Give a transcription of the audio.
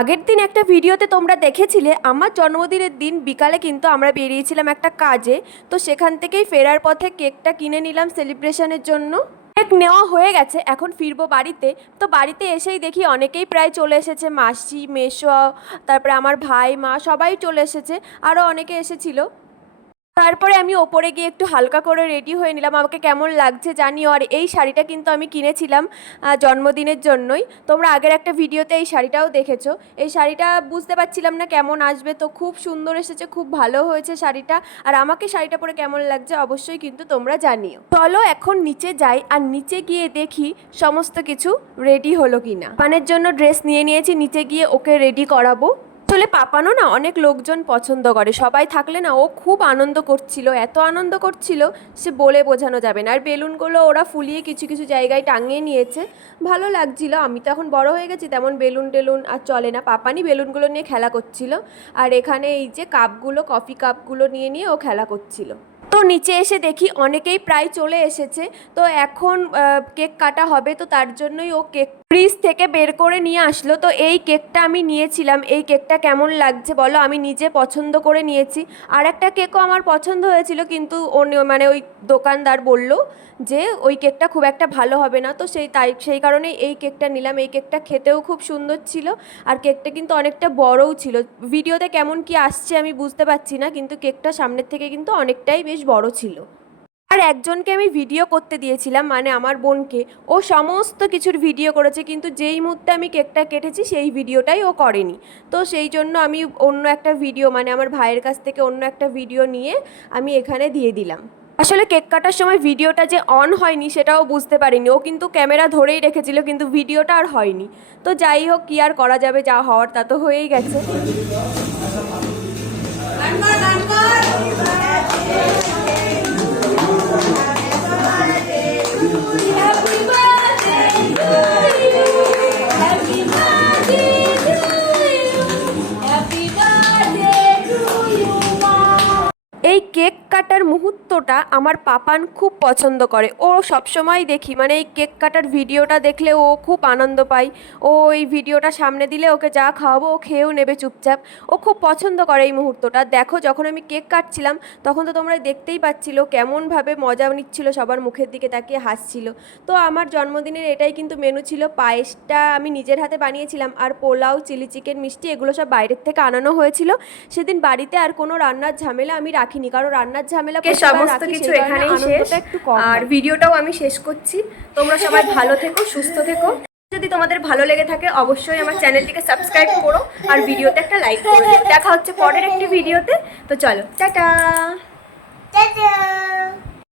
আগের দিন একটা ভিডিওতে তোমরা দেখেছিলে, আমার জন্মদিনের দিন বিকালে কিন্তু আমরা বেরিয়েছিলাম একটা কাজে। তো সেখান থেকেই ফেরার পথে কেকটা কিনে নিলাম সেলিব্রেশনের জন্য। কেক নেওয়া হয়ে গেছে, এখন ফিরবো বাড়িতে। তো বাড়িতে এসেই দেখি অনেকেই প্রায় চলে এসেছে, মাসি, মেশো, তারপরে আমার ভাই, মা সবাই চলে এসেছে আরও অনেকে এসেছিল। তারপরে আমি ওপরে গিয়ে একটু হালকা করে রেডি হয়ে নিলাম। আমাকে কেমন লাগছে জানিও। আর এই শাড়িটা কিন্তু আমি কিনেছিলাম জন্মদিনের জন্যই। তোমরা আগের একটা ভিডিওতে এই শাড়িটাও দেখেছ। এই শাড়িটা বুঝতে পারছিলাম না কেমন আসবে। তো খুব সুন্দর এসেছে, খুব ভালো হয়েছে শাড়িটা। আর আমাকে শাড়িটা পরে কেমন লাগছে অবশ্যই কিন্তু তোমরা জানিও। চলো এখন নিচে যাই আর নিচে গিয়ে দেখি সমস্ত কিছু রেডি হলো কিনা। পানের জন্য ড্রেস নিয়ে নিয়েছি, নিচে গিয়ে ওকে রেডি করাবো। আসলে পাপানো না অনেক লোকজন পছন্দ করে। সবাই থাকলে না ও খুব আনন্দ করছিল, এত আনন্দ করছিল সে বলে বোঝানো যাবে না। আর বেলুনগুলো ওরা ফুলিয়ে কিছু কিছু জায়গায় টাঙিয়ে নিয়েছে। ভালো লাগছিল, আমি তো এখন বড় হয়ে গেছি, তেমন বেলুন টেলুন আর চলে না। পাপানি বেলুনগুলো নিয়ে খেলা করছিল। আর এখানে এই যে কাপগুলো কফি কাপগুলো নিয়ে নিয়ে ও খেলা করছিল। নিচে এসে দেখি অনেকেই প্রায় চলে এসেছে। তো এখন কেক কাটা হবে, তো তার জন্যই ও কেক ফ্রিজ থেকে বের করে নিয়ে আসলো। তো এই কেকটা আমি নিয়েছিলাম। এই কেকটা কেমন লাগছে বলো? আমি নিজে পছন্দ করে নিয়েছি। আর একটা কেকও আমার পছন্দ হয়েছিল, কিন্তু মানে ওই দোকানদার বলল যে ওই কেকটা খুব একটা ভালো হবে না। তো সেই, তাই, সেই কারণে এই কেকটা নিলাম। এই কেকটা খেতেও খুব সুন্দর ছিল। আর কেকটা কিন্তু অনেকটা বড়ও ছিল। ভিডিওতে কেমন কি আসছে আমি বুঝতে পারছি না, কিন্তু কেকটা সামনের থেকে কিন্তু অনেকটাই বেশ বড় ছিল। আর একজনকে আমি ভিডিও করতে দিয়েছিলাম মানে আমার বোনকে। ও সমস্ত কিছুর ভিডিও করেছে, কিন্তু যেই মুহূর্তে আমি কেকটা কেটেছি, সেই ভিডিওটাই ও করেনি। তো সেই জন্য আমি অন্য একটা ভিডিও মানে আমার ভাইয়ের কাছ থেকে অন্য একটা ভিডিও নিয়ে আমি এখানে দিয়ে দিলাম। আসলে কেক কাটার সময় ভিডিওটা যে অন হয়নি, সেটাও বুঝতে পারিনি। ও কিন্তু ক্যামেরা ধরেই রেখেছিল, কিন্তু ভিডিওটা আর হয়নি। তো যাই হোক, কী আর করা যাবে, যা হওয়ার তা তো হয়েই গেছে। মুহূর্তটা আমার পাপান খুব পছন্দ করে। ও সবসময় দেখি মানে এই কেক কাটার ভিডিওটা দেখলে ও খুব আনন্দ পায়। ও এই ভিডিওটা সামনে দিলে ওকে যা খাওয়াবো ও খেয়েও নেবে চুপচাপ। ও খুব পছন্দ করে এই মুহূর্তটা। দেখো, যখন আমি কেক কাটছিলাম, তখন তো তোমরা দেখতেই পাচ্ছিল কেমনভাবে মজা নিচ্ছিল, সবার মুখের দিকে তাকিয়ে হাসছিল। তো আমার জন্মদিনের এটাই কিন্তু মেনু ছিল, পায়েসটা আমি নিজের হাতে বানিয়েছিলাম আর পোলাও, চিলি চিকেন, মিষ্টি, এগুলো সব বাইরের থেকে আনানো হয়েছিল। সেদিন বাড়িতে আর কোনো রান্নার ঝামেলা আমি রাখিনি, কারণ রান্নার ঝামেলা সমস্ত কিছু এখানেই শেষ। আর ভিডিওটাও আমি শেষ করছি। তোমরা সবাই ভালো থেকো সুস্থ থেকো। যদি তোমাদের ভালো লেগে থাকে অবশ্যই আমার চ্যানেলটিকে সাবস্ক্রাইব করো আর ভিডিওতে একটা লাইক করো দেখা হচ্ছে পরের একটি ভিডিওতে। তো চলো টাটা।